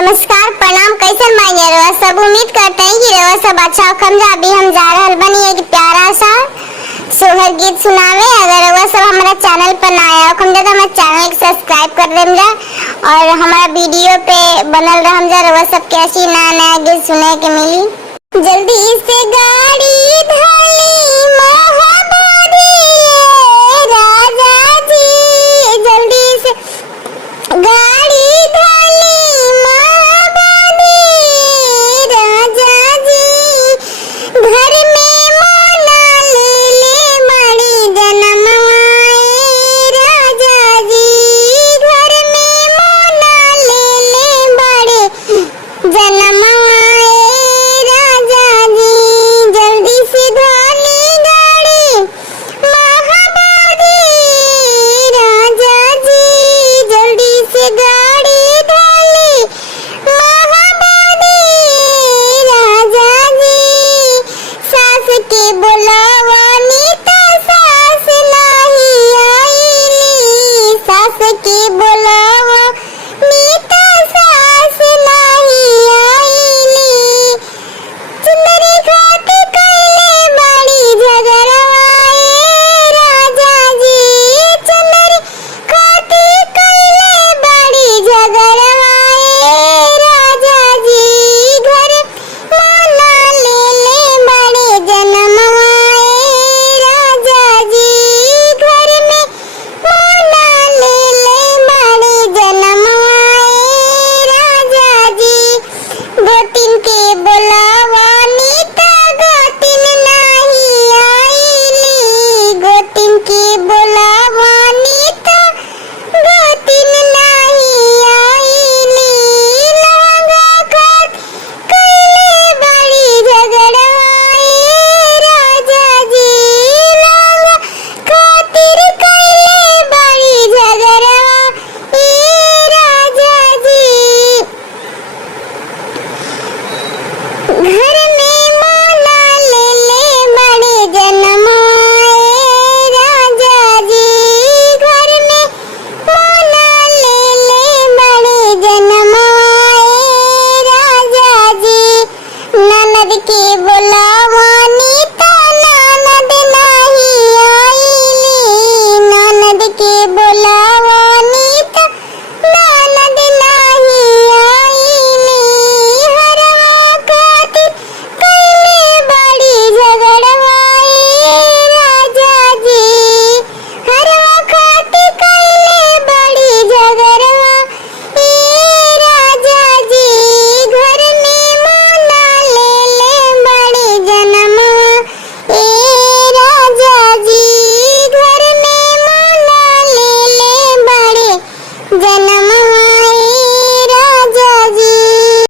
नमस्कार प्रणाम, कैसन बानी रउआ सब। उम्मीद करते हैं कि रउआ सब अच्छा होखम जा। अभी हम जा रहल बनी एक प्यारा सा सोहर गीत सुनावे। अगर रउआ सब हमारा चैनल पर नया होखम जा तो हमारे चैनल को सब्सक्राइब कर देम जा और हमारा वीडियो पे बनल रहम जा। रउआ सब के ऐसी नया नया गीत सुने के मिली। जल्दी से गाड़ी धाली मोहन